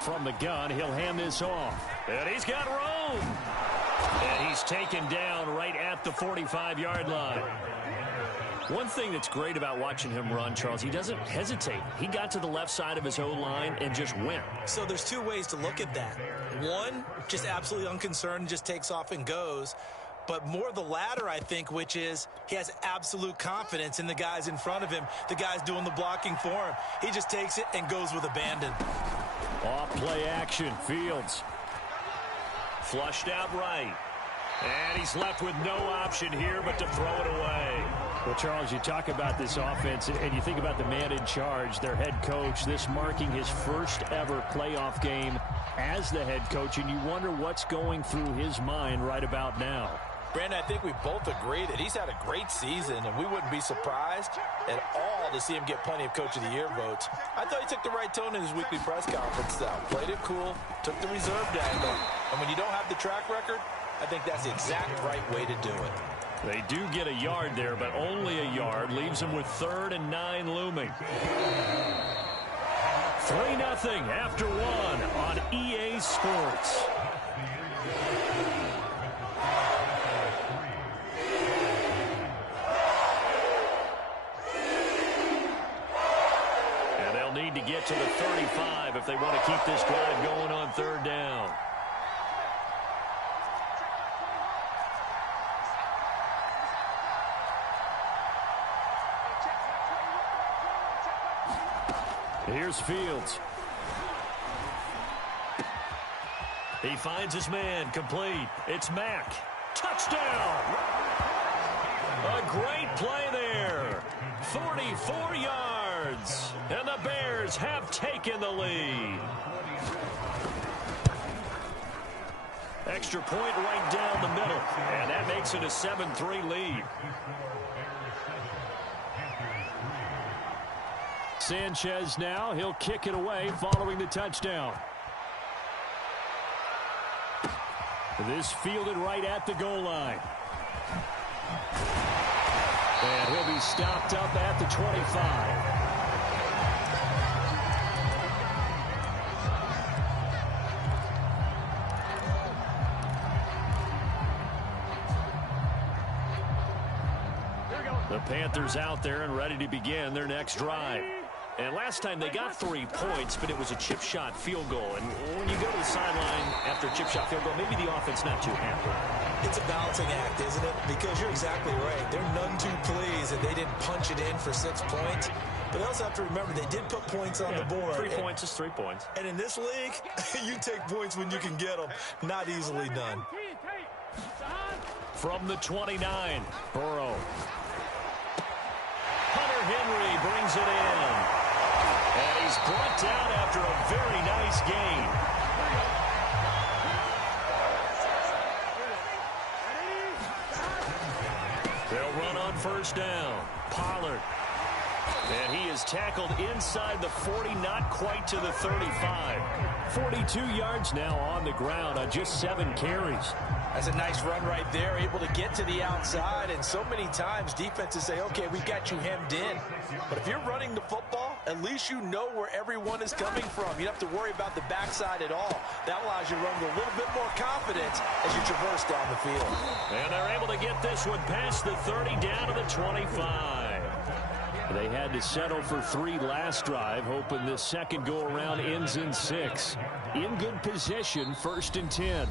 From the gun, he'll hand this off. And he's got room. And he's taken down right at the 45-yard line. One thing that's great about watching him run, Charles, he doesn't hesitate. He got to the left side of his O-line and just went. So there's two ways to look at that. One, just absolutely unconcerned, just takes off and goes. But more the latter, I think, which is he has absolute confidence in the guys in front of him, the guys doing the blocking for him. He just takes it and goes with abandon. Off play action, Fields. Flushed out right. And he's left with no option here but to throw it away. Well, Charles, you talk about this offense, and you think about the man in charge, their head coach, this marking his first ever playoff game as the head coach, and you wonder what's going through his mind right about now. Brandon, I think we both agree that he's had a great season, and we wouldn't be surprised at all to see him get plenty of Coach of the Year votes. I thought he took the right tone in his weekly press conference, though. Played it cool, took the reserve angle, and when you don't have the track record, I think that's the exact right way to do it. They do get a yard there, but only a yard. Leaves them with 3rd and 9 looming. 3-0 after 1 on EA Sports. And they'll need to get to the 35 if they want to keep this drive going on 3rd down. Here's Fields. He finds his man, complete. It's Mack. Touchdown! A great play there. 44 yards. And the Bears have taken the lead. Extra point right down the middle. And that makes it a 7-3 lead. Sanchez now, he'll kick it away following the touchdown. This fielded right at the goal line. And he'll be stopped up at the 25. The Panthers out there and ready to begin their next drive. And last time they got 3 points, but it was a chip shot field goal. And when you go to the sideline after a chip shot field goal, maybe the offense not too happy. It's a balancing act, isn't it? Because you're exactly right. They're none too pleased that they didn't punch it in for 6 points. But they also have to remember they did put points on the board. 3 points is 3 points. And in this league, you take points when you can get them. Not easily done. From the 29, Burrow. Hunter Henry brings it in. And he's brought down after a very nice gain. They'll run on 1st down. Pollard. And he is tackled inside the 40, not quite to the 35. 42 yards now on the ground on just 7 carries. That's a nice run right there, able to get to the outside. And so many times defenses say, okay, we've got you hemmed in. But if you're running the football, at least you know where everyone is coming from. You don't have to worry about the backside at all. That allows you to run with a little bit more confidence as you traverse down the field. And they're able to get this one past the 30 down to the 25. They had to settle for 3 last drive, hoping this second go-around ends in 6. In good position, 1st and 10.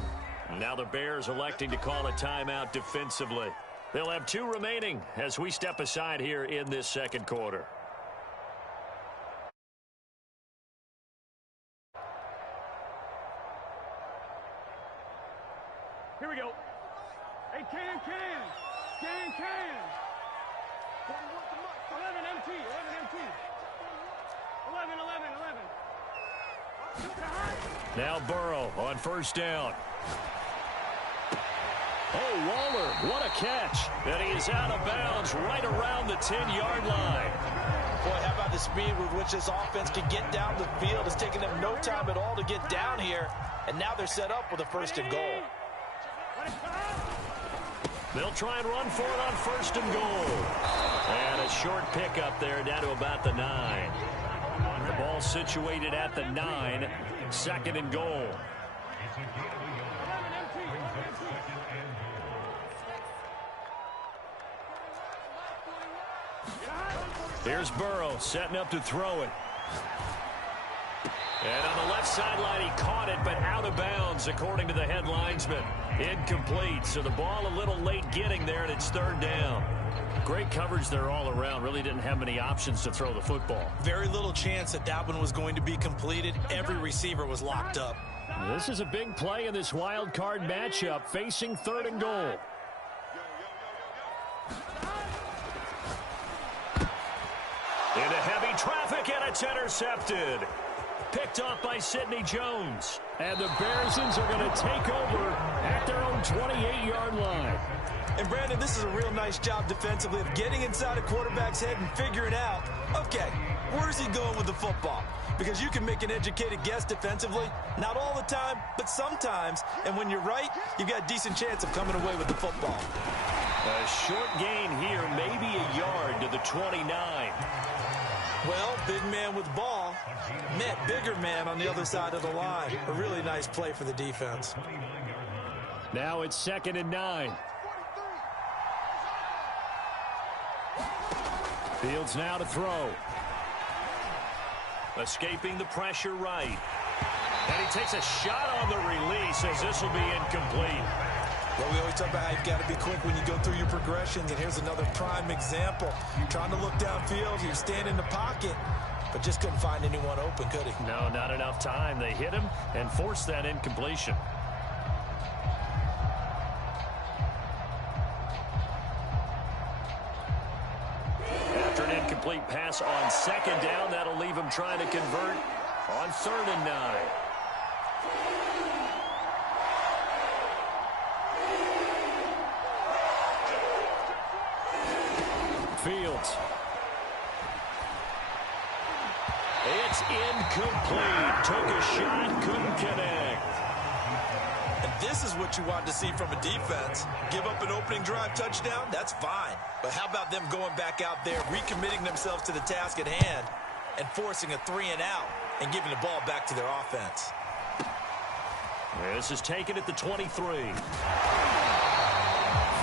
Now the Bears electing to call a timeout defensively. They'll have 2 remaining as we step aside here in this second quarter. Here we go. Hey, can. 11 MT. 11. Now Burrow on 1st down. Oh, Waller, what a catch. And he is out of bounds right around the 10-yard line. Boy, how about the speed with which this offense can get down the field? It's taken them no time at all to get down here. And now they're set up with a 1st and goal. They'll try and run for it on 1st and goal. And a short pickup there down to about the 9. The ball ball situated at the 9. Second and goal. Here's Burrow setting up to throw it. And on the left sideline, he caught it, but out of bounds, according to the head linesman. Incomplete, so the ball a little late getting there, and it's third down. Great coverage there all around. Really didn't have many options to throw the football. Very little chance that that one was going to be completed. Every receiver was locked up. This is a big play in this wild card matchup, facing third and goal. Into heavy traffic, and it's intercepted. Picked off by Sidney Jones. And the Bearsons are going to take over at their own 28-yard line. And, Brandon, this is a real nice job defensively of getting inside a quarterback's head and figuring out, okay, where's he going with the football? Because you can make an educated guess defensively. Not all the time, but sometimes. And when you're right, you've got a decent chance of coming away with the football. A short gain here, maybe a yard to the 29. Well, big man with ball met bigger man on the other side of the line. A really nice play for the defense. Now it's second and 9. Fields now to throw. Escaping the pressure right. And he takes a shot on the release as this will be incomplete. Well, we always talk about how you've got to be quick when you go through your progressions, and here's another prime example. Trying to look downfield, you stand in the pocket, but just couldn't find anyone open, could he? No, not enough time. They hit him and forced that incompletion. After an incomplete pass on second down, that'll leave him trying to convert on third and 9. Fields. It's incomplete. Took a shot, couldn't connect. And this is what you want to see from a defense. Give up an opening drive touchdown, that's fine. But how about them going back out there, recommitting themselves to the task at hand, and forcing a 3 and out, and giving the ball back to their offense. This is taken at the 23.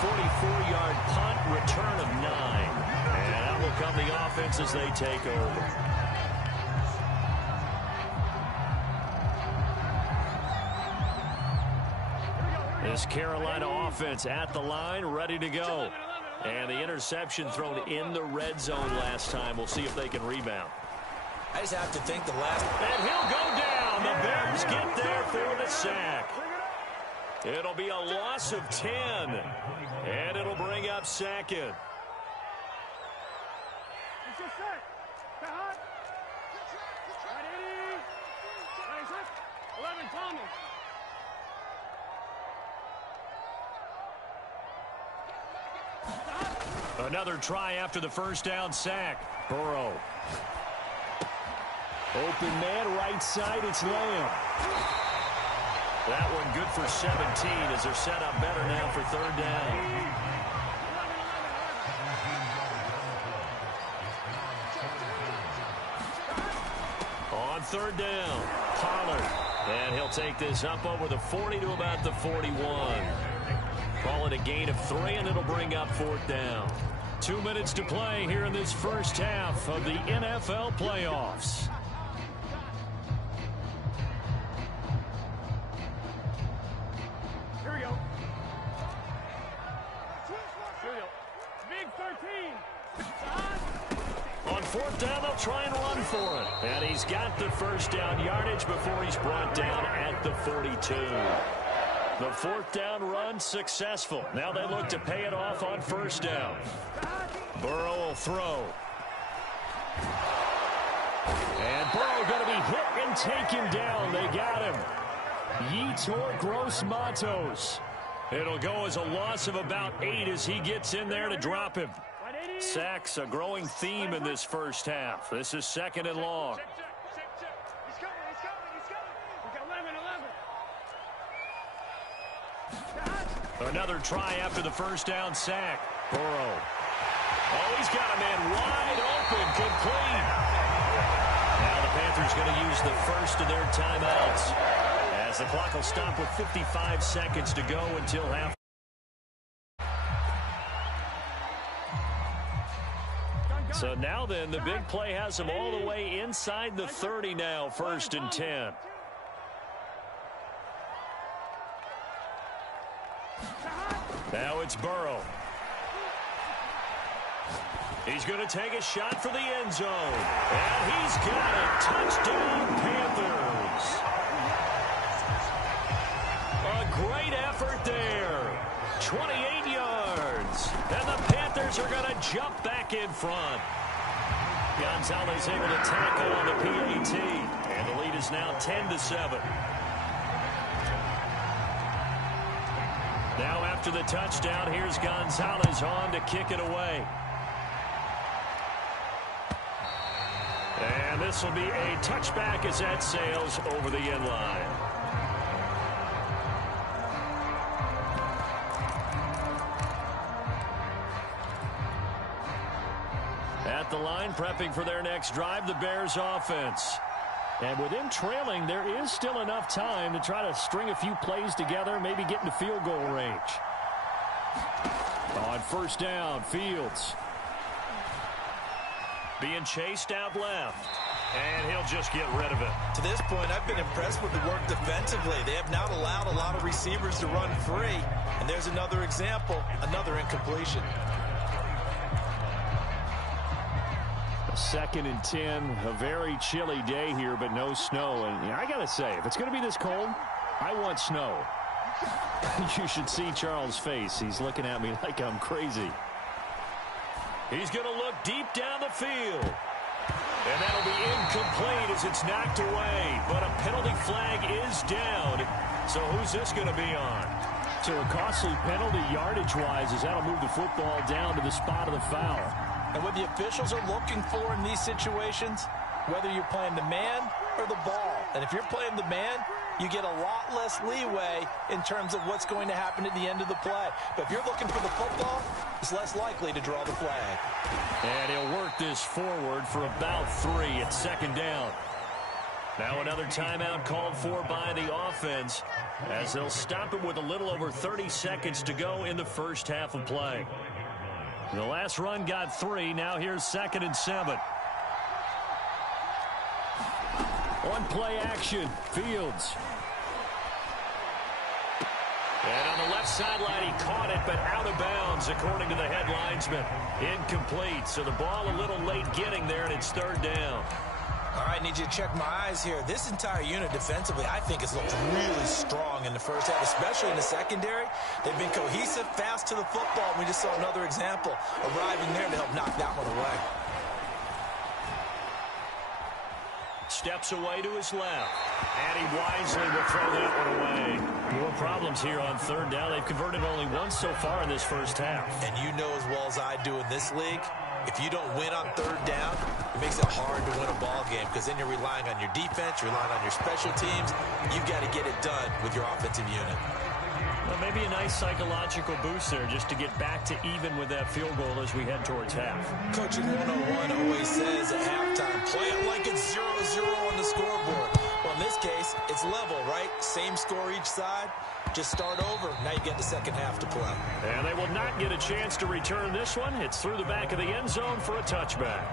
44-yard punt, return of 9. And out will come the offense as they take over. This Carolina offense at the line, ready to go. And the interception thrown in the red zone last time. We'll see if they can rebound. I just have to think the last... And he'll go down. The Bears get there for the sack. It'll be a loss of 10. And it'll bring up second. Another try after the first down sack. Burrow. Open man, right side, it's Lamb. That one good for 17 as they're set up better now for third down. On third down, Pollard. And he'll take this up over the 40 to about the 41. Call it a gain of 3, and it'll bring up fourth down. 2 minutes to play here in this first half of the NFL playoffs. Here we go. Big 13. On fourth down, they'll try and run for it. And he's got the first down yardage before he's brought down at the 42. The fourth down run successful. Now they look to pay it off on first down. Burrow will throw. And Burrow going to be hit and taken down. They got him. Yetur Gross-Matos. It'll go as a loss of about 8 as he gets in there to drop him. Sacks a growing theme in this first half. This is second and long. He's coming. He's got 11. Another try after the first down sack. Burrow. Oh, he's got a man wide open, complete. Now the Panthers Panthers going to use the first of their timeouts, as the clock will stop with 55 seconds to go until half. So now then, the big play has them all the way inside the 30 now, 1st and 10. Now it's Burrow. He's going to take a shot for the end zone. And he's got it. Touchdown, Panthers. A great effort there. 28 yards. And the Panthers are going to jump back in front. Gonzalez able to tackle on the PAT. And the lead is now 10-7. Now after the touchdown, here's Gonzalez on to kick it away. And this will be a touchback as that sails over the end line. At the line, prepping for their next drive, the Bears offense. And with them trailing, there is still enough time to try to string a few plays together, maybe get into field goal range. On 1st down, Fields. Being chased out left. And he'll just get rid of it. To this point, I've been impressed with the work defensively. They have not allowed a lot of receivers to run free. And there's another example, another incompletion. 2nd and 10, a very chilly day here, but no snow. And I got to say, if it's going to be this cold, I want snow. You should see Charles' face. He's looking at me like I'm crazy. He's going to look deep down the field. And that'll be incomplete as it's knocked away. But a penalty flag is down. So who's this going to be on? So a costly penalty yardage-wise as that'll move the football down to the spot of the foul. And what the officials are looking for in these situations, whether you're playing the man or the ball. And if you're playing the man, you get a lot less leeway in terms of what's going to happen at the end of the play. But if you're looking for the football, it's less likely to draw the flag. And he'll work this forward for about 3 at 2nd down. Now another timeout called for by the offense as they'll stop it with a little over 30 seconds to go in the first half of play. The last run got 3. Now here's 2nd and 7. On play action, Fields. And on the left sideline, he caught it, but out of bounds, according to the head linesman. Incomplete, so the ball a little late getting there, and it's 3rd down. All right, need you to check my eyes here. This entire unit defensively, I think, has looked really strong in the first half, especially in the secondary. They've been cohesive, fast to the football. We just saw another example arriving there to help knock that one away. Steps away to his left. And he wisely will throw that one away. More problems here on 3rd down. They've converted only once so far in this first half. And you know as well as I do in this league, if you don't win on 3rd down, it makes it hard to win a ball game because then you're relying on your defense, you're relying on your special teams. You've got to get it done with your offensive unit. Well, maybe a nice psychological boost there just to get back to even with that field goal as we head towards half. Coaching 101 always says at halftime, play it like it's 0-0 on the scoreboard. Well, in this case, it's level, right? Same score each side. Just start over. Now you get the second half to play. And they will not get a chance to return this one. It's through the back of the end zone for a touchback.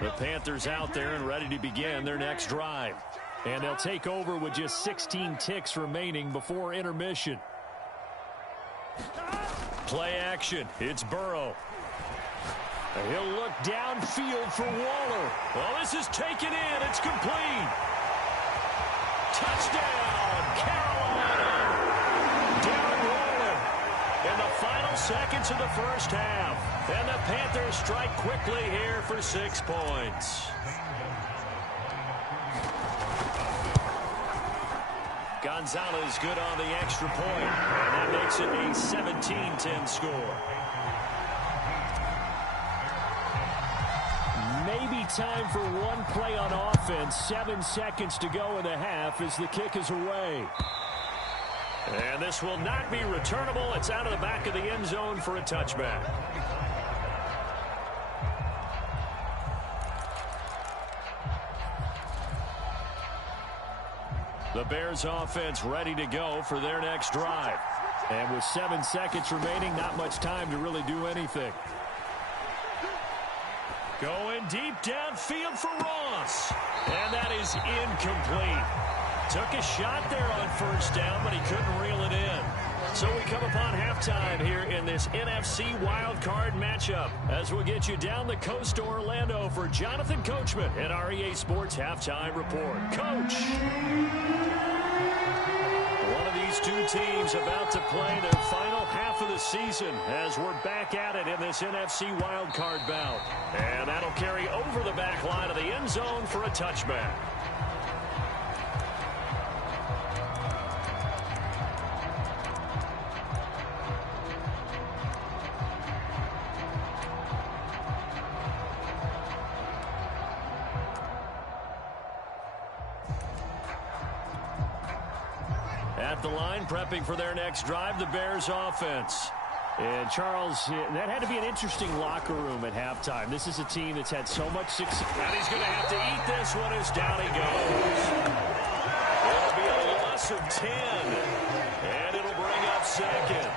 The Panthers out there and ready to begin their next drive. And they'll take over with just 16 ticks remaining before intermission. Play action. It's Burrow. And he'll look downfield for Waller. Well, this is taken in. It's complete. Touchdown, Carolina. Darren Waller in the final seconds of the first half. And the Panthers strike quickly here for 6 points. Gonzalez good on the extra point. And that makes it a 17-10 score. Maybe time for one play on offense. 7 seconds to go in the half as the kick is away. And this will not be returnable. It's out of the back of the end zone for a touchback. The Bears offense ready to go for their next drive. And with 7 seconds remaining, not much time to really do anything. Going deep downfield for Ross. And that is incomplete. Took a shot there on first down, but he couldn't reel it in. So we come upon halftime here in this NFC wildcard matchup as we'll get you down the coast to Orlando for Jonathan Coachman at our EA Sports Halftime Report. Coach! One of these two teams about to play their final half of the season as we're back at it in this NFC wildcard bout. And that'll carry over the back line of the end zone for a touchback. At the line, prepping for their next drive, the Bears offense. And Charles, that had to be an interesting locker room at halftime. This is a team that's had so much success. And he's going to have to eat this one as down he goes. It'll be a loss of 10. And it'll bring up second.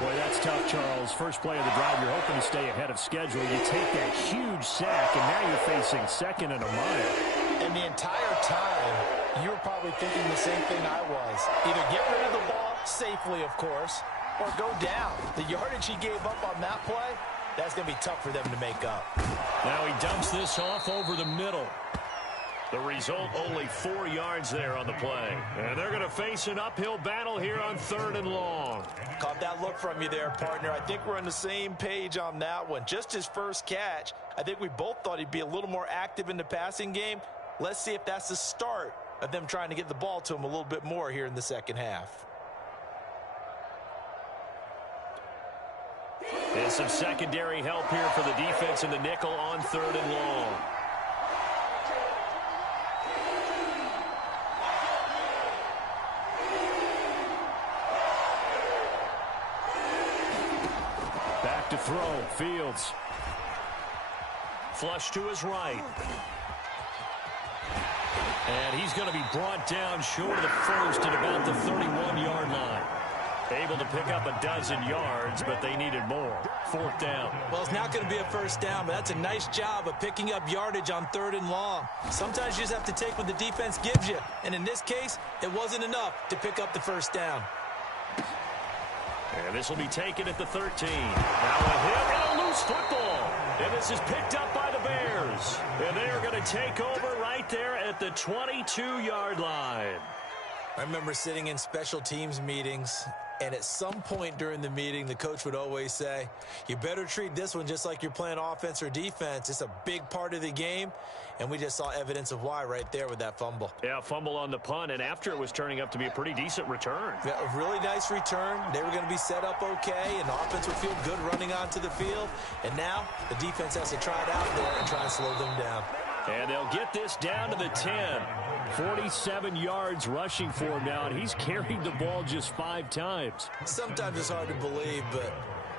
Boy, that's tough, Charles. First play of the drive, you're hoping to stay ahead of schedule. You take that huge sack, and now you're facing second and a mile. And the entire time, you were probably thinking the same thing I was. Either get rid of the ball, safely, of course, or go down. The yardage he gave up on that play, that's going to be tough for them to make up. Now he dumps this off over the middle. The result, only 4 yards there on the play. And they're going to face an uphill battle here on 3rd and long. Caught that look from you there, partner. I think we're on the same page on that one. Just his first catch, I think we both thought he'd be a little more active in the passing game. Let's see if that's the start of them trying to get the ball to him a little bit more here in the second half. And some secondary help here for the defense in the nickel on 3rd and long. Back to throw, Fields. Flush to his right. And he's going to be brought down short of the first at about the 31-yard line. Able to pick up a dozen yards, but they needed more. 4th down. Well, it's not going to be a first down, but that's a nice job of picking up yardage on 3rd and long. Sometimes you just have to take what the defense gives you. And in this case, it wasn't enough to pick up the first down. And this will be taken at the 13. Now a hit and a loose football. And this is picked up by the Bears. And they are going to take over right there at the 22-yard line. I remember sitting in special teams meetings, and at some point during the meeting, the coach would always say, you better treat this one just like you're playing offense or defense. It's a big part of the game, and we just saw evidence of why right there with that fumble. Yeah, fumble on the punt, and after it was turning up to be a pretty decent return. Yeah, a really nice return. They were going to be set up okay, and the offense would feel good running onto the field. And now the defense has to try it out there and try and slow them down. And they'll get this down to the 10. 47 yards rushing for him now, and he's carried the ball just 5 times. Sometimes it's hard to believe, but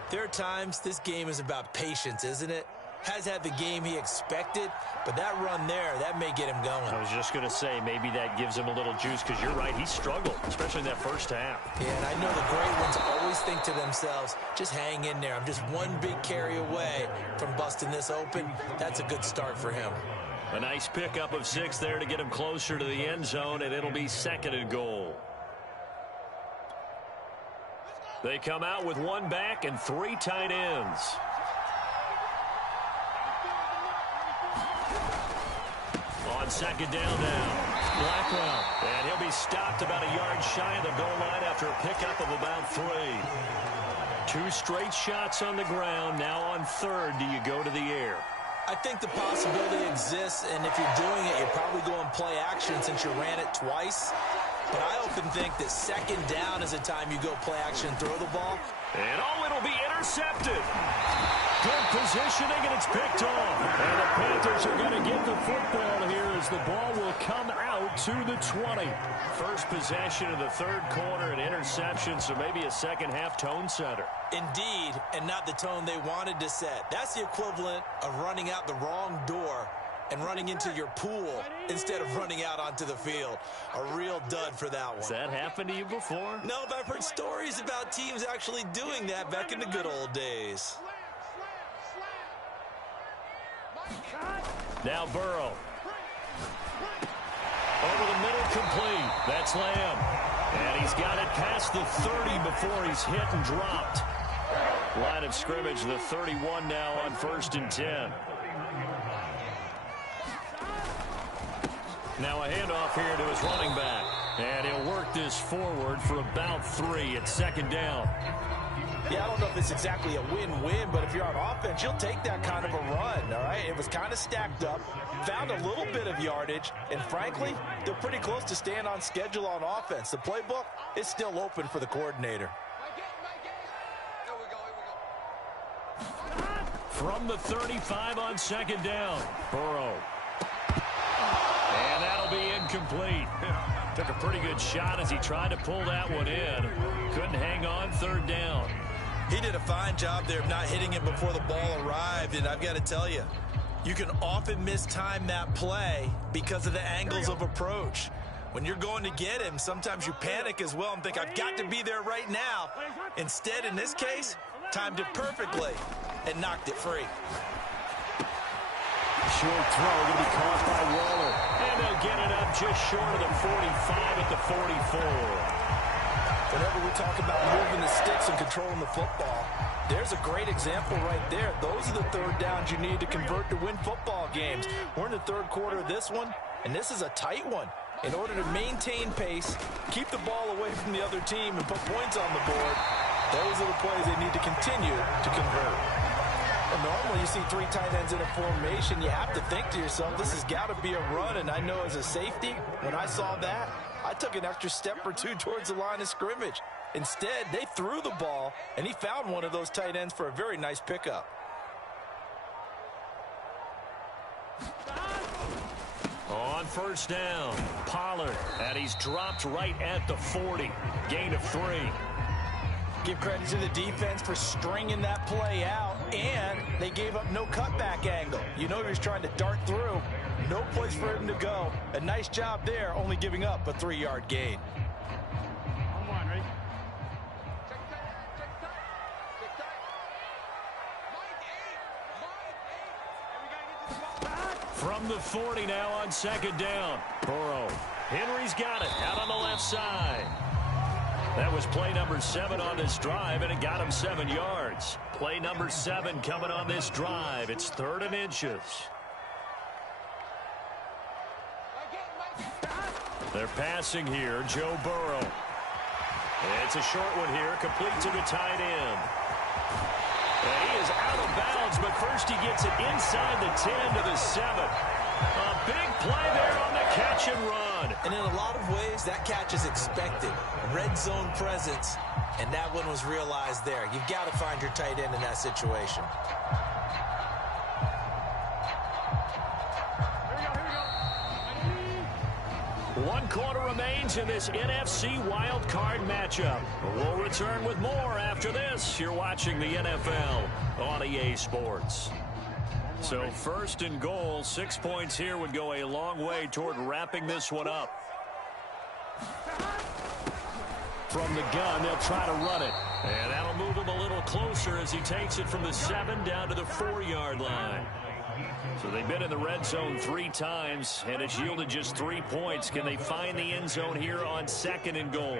there are times this game is about patience, isn't it? Has had the game he expected, but that run there, that may get him going. I was just going to say, maybe that gives him a little juice, because you're right, he struggled, especially in that first half. Yeah, and I know the great ones always think to themselves, just hang in there. I'm just one big carry away from busting this open. That's a good start for him. A nice pickup of 6 there to get him closer to the end zone, and it'll be 2nd and goal. They come out with 1 back and 3 tight ends. On 2nd down now, Blackwell. And he'll be stopped about a yard shy of the goal line after a pickup of about 3. 2 straight shots on the ground. Now on 3rd, do you go to the air? I think the possibility exists, and if you're doing it, you're probably going play action since you ran it twice. But I often think that 2nd down is a time you go play action and throw the ball. And it'll be intercepted. Good positioning, and it's picked off. And the Panthers are going to get the football here as the ball will come out to the 20. First possession of the 3rd quarter, an interception, so maybe a second-half tone setter. Indeed, and not the tone they wanted to set. That's the equivalent of running out the wrong door and running into your pool instead of running out onto the field. A real dud for that one. Has that happened to you before? No, but I've heard stories about teams actually doing that back in the good old days. Now Burrow. Over the middle, complete. That's Lamb. And he's got it past the 30 before he's hit and dropped. Line of scrimmage, the 31 now on 1st and 10. Now a handoff here to his running back. And he'll work this forward for about 3 at 2nd down. Yeah, I don't know if it's exactly a win-win, but if you're on offense, you'll take that kind of a run, all right? It was kind of stacked up, found a little bit of yardage, and frankly, they're pretty close to staying on schedule on offense. The playbook is still open for the coordinator. From the 35 on 2nd down, Burrow. And that'll be incomplete. Took a pretty good shot as he tried to pull that one in. Couldn't hang on, 3rd down. He did a fine job there of not hitting him before the ball arrived, and I've got to tell you, you can often mistime that play because of the angles of approach. When you're going to get him, sometimes you panic as well and think, I've got to be there right now. Instead, in this case, timed it perfectly and knocked it free. Short throw going to be caught by Waller. And they'll get it up just short of the 45 at the 44. Whenever we talk about moving the sticks and controlling the football, there's a great example right there. Those are the 3rd downs you need to convert to win football games. We're in the 3rd quarter of this one, and this is a tight one. In order to maintain pace, keep the ball away from the other team, and put points on the board, those are the plays they need to continue to convert. Well, normally you see 3 tight ends in a formation, you have to think to yourself, this has got to be a run, and I know as a safety, when I saw that, I took an extra step or 2 towards the line of scrimmage. Instead, they threw the ball, and he found one of those tight ends for a very nice pickup. On 1st down, Pollard, and he's dropped right at the 40. Gain of 3. Give credit to the defense for stringing that play out, and they gave up no cutback angle. You know he was trying to dart through. No place for him to go. A nice job there, only giving up a 3-yard gain. On 1, ready? From the 40 now on 2nd down, Burrow. Henry's got it out on the left side. That was play number 7 on this drive, and it got him 7 yards. Play number 7 coming on this drive. It's 3rd and inches. They're passing here, Joe Burrow. It's a short one here, complete to the tight end. And he is out of bounds, but first he gets it inside the 10 to the 7. A big play there on the catch and run. And in a lot of ways, that catch is expected. Red zone presence, and that one was realized there. You've got to find your tight end in that situation. One quarter remains in this NFC wild card matchup. We'll return with more after this. You're watching the NFL on EA Sports. So 1st and goal, 6 points here would go a long way toward wrapping this one up. From the gun, they'll try to run it. And that'll move him a little closer as he takes it from the 7 down to the 4-yard line. So they've been in the red zone 3 times, and it's yielded just 3 points. Can they find the end zone here on 2nd and goal?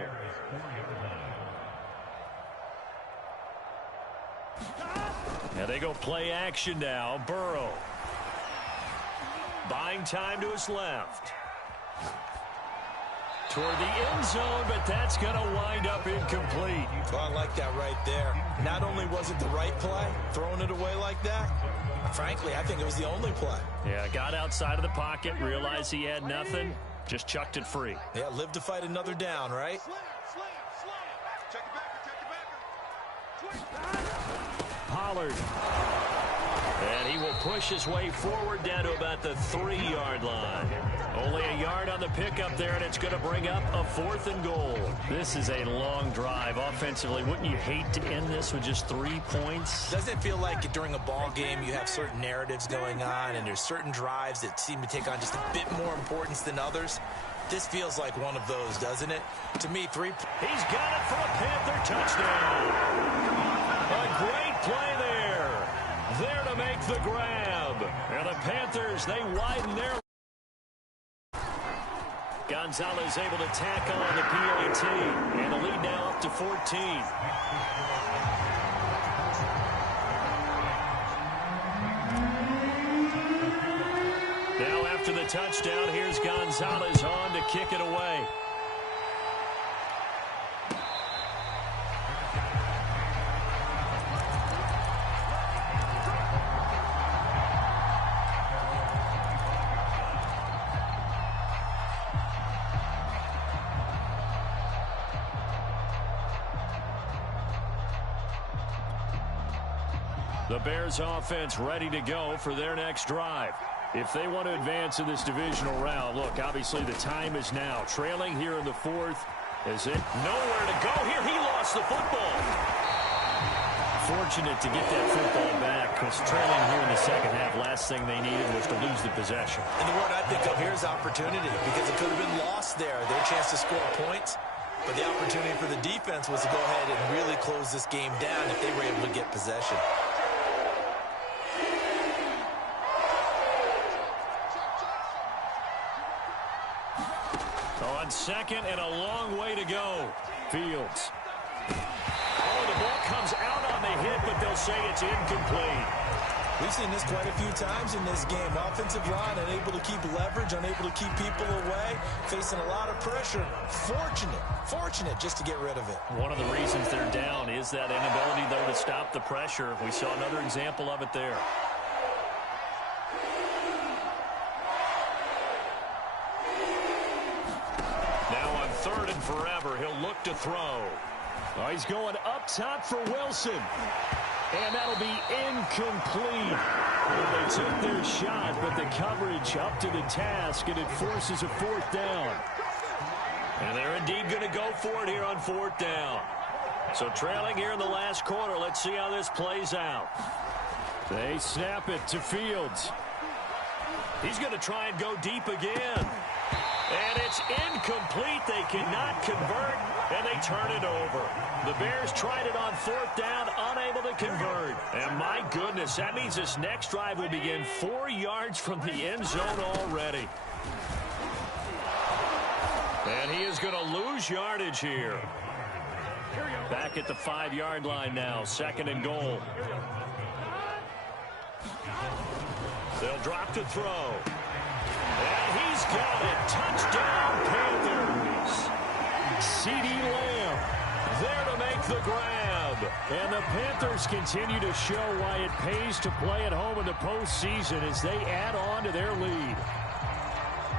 And they go play action now. Burrow. Buying time to his left. Toward the end zone, but that's going to wind up incomplete. Well, I like that right there. Not only was it the right play, throwing it away like that, frankly, I think it was the only play. Yeah, got outside of the pocket, realized he had nothing, just chucked it free. Yeah, live to fight another down, right? Pollard. And he will push his way forward down to about the 3-yard line. Only a yard on the pickup there, and it's going to bring up a 4th and goal. This is a long drive offensively. Wouldn't you hate to end this with just 3 points? Doesn't it feel like during a ball game you have certain narratives going on, and there's certain drives that seem to take on just a bit more importance than others? This feels like one of those, doesn't it? To me, 3... He's got it for a Panther touchdown. A great play there. There to make the grab. And the Panthers, they widen their... Gonzalez able to tackle on the PAT. And the lead now up to 14. Now after the touchdown, here's Gonzalez on to kick it away. The Bears offense ready to go for their next drive. If they want to advance in this divisional round, look, obviously the time is now. Trailing here in the 4th. Is it nowhere to go here? He lost the football. Fortunate to get that football back, because trailing here in the second half, last thing they needed was to lose the possession. And the word I think of here is opportunity, because it could have been lost there. Their chance to score points. But the opportunity for the defense was to go ahead and really close this game down if they were able to get possession. On second and a long way to go. Fields. Oh, the ball comes out on the hit, but they'll say it's incomplete. We've seen this quite a few times in this game. Offensive line unable to keep leverage, unable to keep people away, facing a lot of pressure. Fortunate just to get rid of it. One of the reasons they're down is that inability, though, to stop the pressure. We saw another example of it there. Now on 3rd and forever, he'll look to throw. Oh, he's going up top for Wilson. And that'll be incomplete. Well, they took their shot, but the coverage up to the task, and it forces a 4th down. And they're indeed going to go for it here on 4th down. So trailing here in the last quarter, let's see how this plays out. They snap it to Fields. He's going to try and go deep again. And it's incomplete. They cannot convert, and they turn it over. The Bears tried it on 4th down, unable to convert. And my goodness, that means this next drive will begin 4 yards from the end zone already. And he is going to lose yardage here. Back at the 5-yard line now, 2nd and goal. They'll drop to throw. And he's got it. Touchdown, Panthers. C.D. Lamb there to make the grab. And the Panthers continue to show why it pays to play at home in the postseason as they add on to their lead.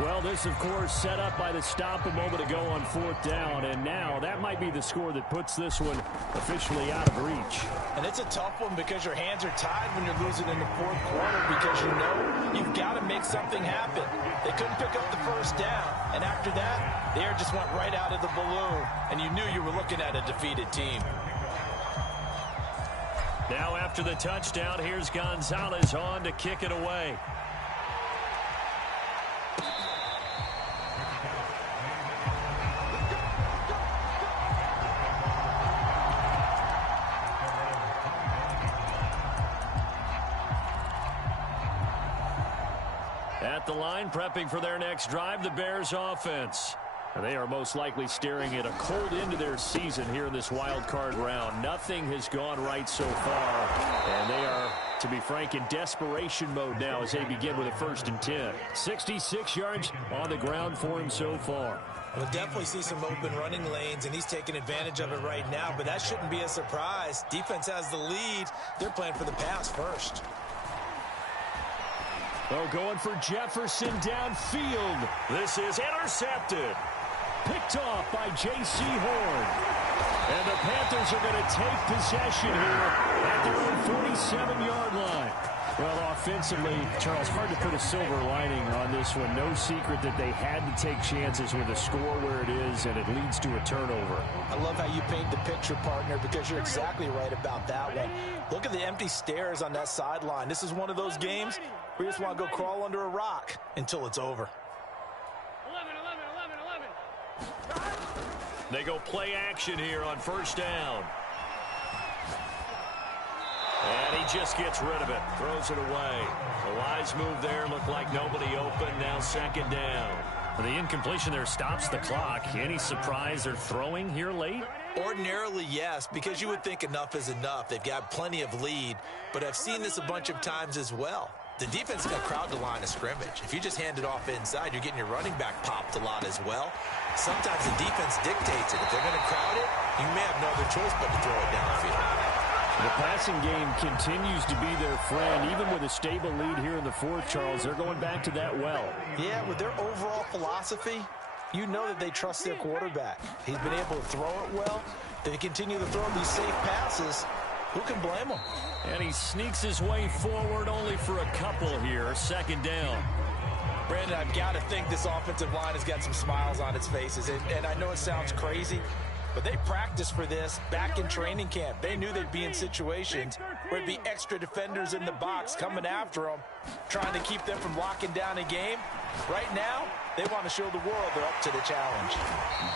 Well, this, of course, set up by the stop a moment ago on 4th down, and now that might be the score that puts this one officially out of reach. And it's a tough one because your hands are tied when you're losing in the 4th quarter because you know you've got to make something happen. They couldn't pick up the 1st down, and after that, the air just went right out of the balloon, and you knew you were looking at a defeated team. Now after the touchdown, here's Gonzalez on to kick it away. At the line, prepping for their next drive, the Bears offense. They are most likely staring at a cold end to their season here in this wild card round. Nothing has gone right so far, and they are, to be frank, in desperation mode now as they begin with a 1st and 10. 66 yards on the ground for him so far. We'll definitely see some open running lanes, and he's taking advantage of it right now, but that shouldn't be a surprise. Defense has the lead. They're playing for the pass first. Oh, going for Jefferson downfield. This is intercepted. Picked off by J.C. Horn. And the Panthers are going to take possession here at their own 47-yard line. Well, offensively, Charles, hard to put a silver lining on this one. No secret that they had to take chances with a score where it is, and it leads to a turnover. I love how you paint the picture, partner, because you're exactly right about that one. Look at the empty stares on that sideline. This is one of those games where you just want to go crawl under a rock until it's over. 11, 11, 11, 11. They go play action here on first down. And he just gets rid of it, throws it away. A wise move there, looked like nobody open, now second down. The incompletion there stops the clock. Any surprise they're throwing here late? Ordinarily, yes, because you would think enough is enough. They've got plenty of lead, but I've seen this a bunch of times as well. The defense is going to crowd the line of scrimmage. If you just hand it off inside, you're getting your running back popped a lot as well. Sometimes the defense dictates it. If they're going to crowd it, you may have no other choice but to throw it downfield. The passing game continues to be their friend. Even with a stable lead here in the fourth, Charles, they're going back to that well. Yeah, with their overall philosophy, you know that they trust their quarterback. He's been able to throw it well. They continue to throw these safe passes. Who can blame him? And he sneaks his way forward only for a couple here. Second down. Brandon, I've got to think this offensive line has got some smiles on its faces. And I know it sounds crazy, but they practiced for this back in training camp. They knew they'd be in situations where it'd be extra defenders in the box coming after them, trying to keep them from locking down a game. Right now, they want to show the world they're up to the challenge.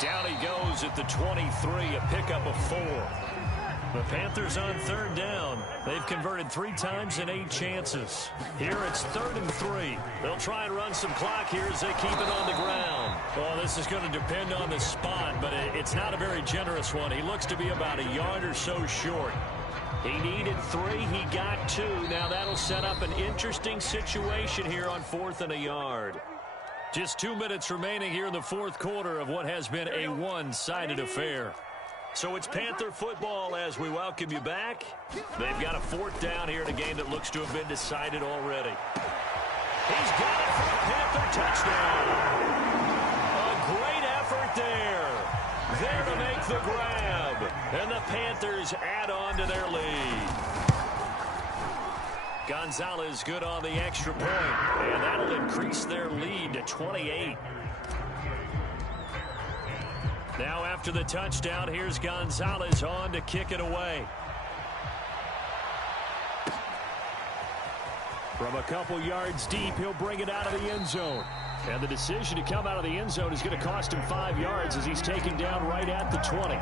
Down he goes at the 23, a pickup of 4. The Panthers on third down. They've converted 3 times in 8 chances. Here it's 3rd and 3. They'll try and run some clock here as they keep it on the ground. Well, this is going to depend on the spot, but it's not a very generous one. He looks to be about a yard or so short. He needed 3. He got 2. Now that'll set up an interesting situation here on 4th and a yard. Just 2 minutes remaining here in the fourth quarter of what has been a one-sided affair. So it's Panther football as we welcome you back. They've got a 4th down here in a game that looks to have been decided already. He's got it for a Panther touchdown. A great effort there. There to make the grab. And the Panthers add on to their lead. Gonzalez good on the extra point. And that'll increase their lead to 28. Now after the touchdown, here's Gonzalez on to kick it away. From a couple yards deep, he'll bring it out of the end zone. And the decision to come out of the end zone is going to cost him 5 yards as he's taken down right at the 20.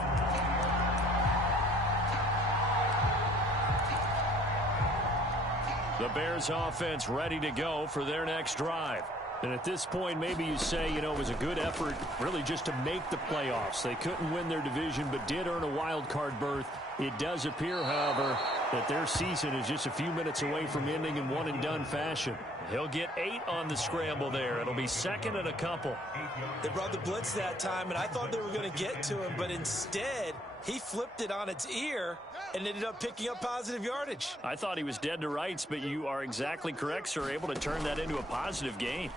The Bears offense ready to go for their next drive. And at this point, maybe you say, you know, it was a good effort really just to make the playoffs. They couldn't win their division, but did earn a wild card berth. It does appear, however, that their season is just a few minutes away from ending in one-and-done fashion. He'll get 8 on the scramble there. It'll be 2nd and a couple. They brought the blitz that time, and I thought they were going to get to him, but instead, he flipped it on its ear and ended up picking up positive yardage. I thought he was dead to rights, but you are exactly correct, sir. Able to turn that into a positive gain.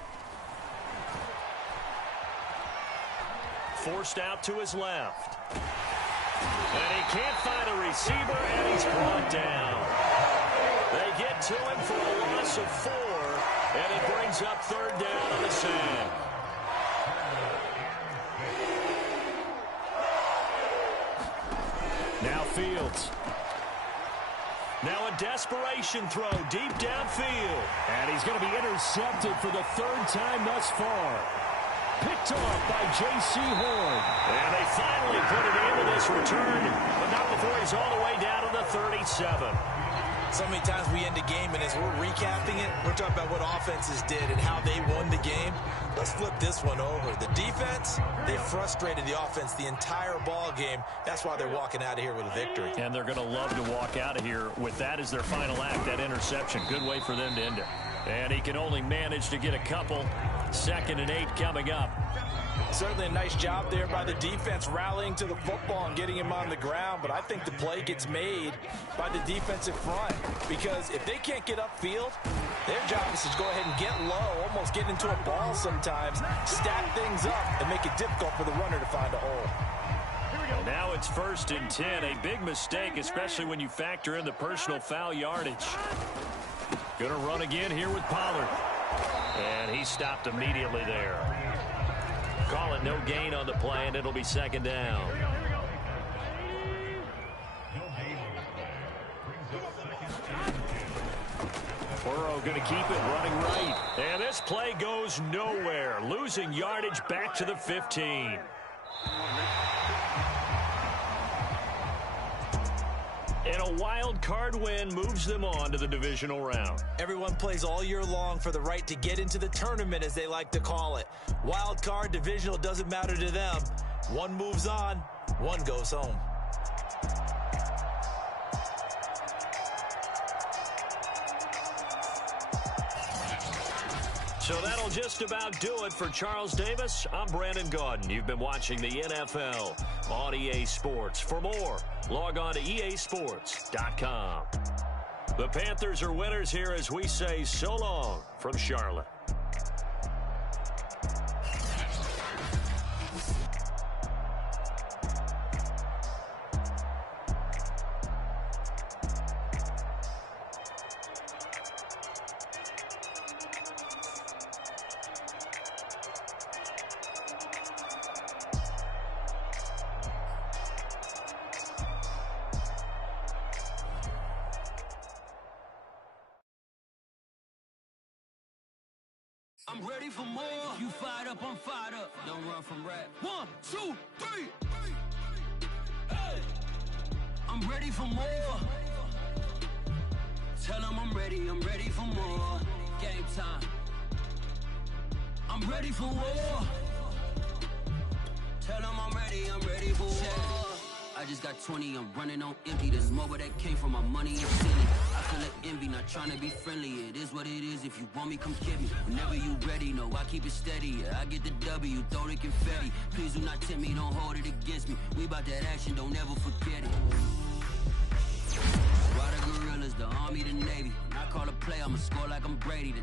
Forced out to his left. And he can't find a receiver, and he's brought down. They get to him for a loss of 4, and it brings up 3rd down on the sand. Now Fields. Now a desperation throw deep downfield. And he's going to be intercepted for the 3rd time thus far. Picked off by J.C. Horn. And they finally put it into this return, but not before he's all the way down to the 37. So many times we end a game, and as we're recapping it, we're talking about what offenses did and how they won the game. Let's flip this one over. The defense, they frustrated the offense the entire ball game. That's why they're walking out of here with a victory. And they're going to love to walk out of here with that as their final act, that interception. Good way for them to end it. And he can only manage to get a couple. 2nd and 8 coming up. Certainly a nice job there by the defense rallying to the football and getting him on the ground, but I think the play gets made by the defensive front because if they can't get upfield, their job is to go ahead and get low, almost get into a ball sometimes, stack things up, and make it difficult for the runner to find a hole. Now it's 1st and 10, a big mistake, especially when you factor in the personal foul yardage. Going to run again here with Pollard. And he stopped immediately there. Call it no gain on the play, and it'll be second down. Burrow going to keep it running right. And this play goes nowhere. Losing yardage back to the 15. And a wild card win moves them on to the divisional round. Everyone plays all year long for the right to get into the tournament, as they like to call it. Wild card, divisional, doesn't matter to them. One moves on, one goes home. So that'll just about do it for Charles Davis. I'm Brandon Gaudin. You've been watching the NFL on EA Sports. For more, log on to easports.com. The Panthers are winners here as we say so long from Charlotte. I'm ready for more. You fired up, I'm fired up. Don't run from rap. 1, 2, 3. Hey. I'm ready for more. Tell them I'm ready for more. Game time. I'm ready for war. Tell them I'm ready for war. I just got 20, I'm running on empty. There's more where that came from, my money is silly. I feel like envy, not trying to be friendly. It is what it is, if you want me, come get me. Whenever you ready, no, I keep it steady. Yeah, I get the W, throw the confetti. Please do not tempt me, don't hold it against me. We about that action, don't ever forget it. Ride the gorillas, the army, the navy. When I call a play, I'ma score like I'm Brady. The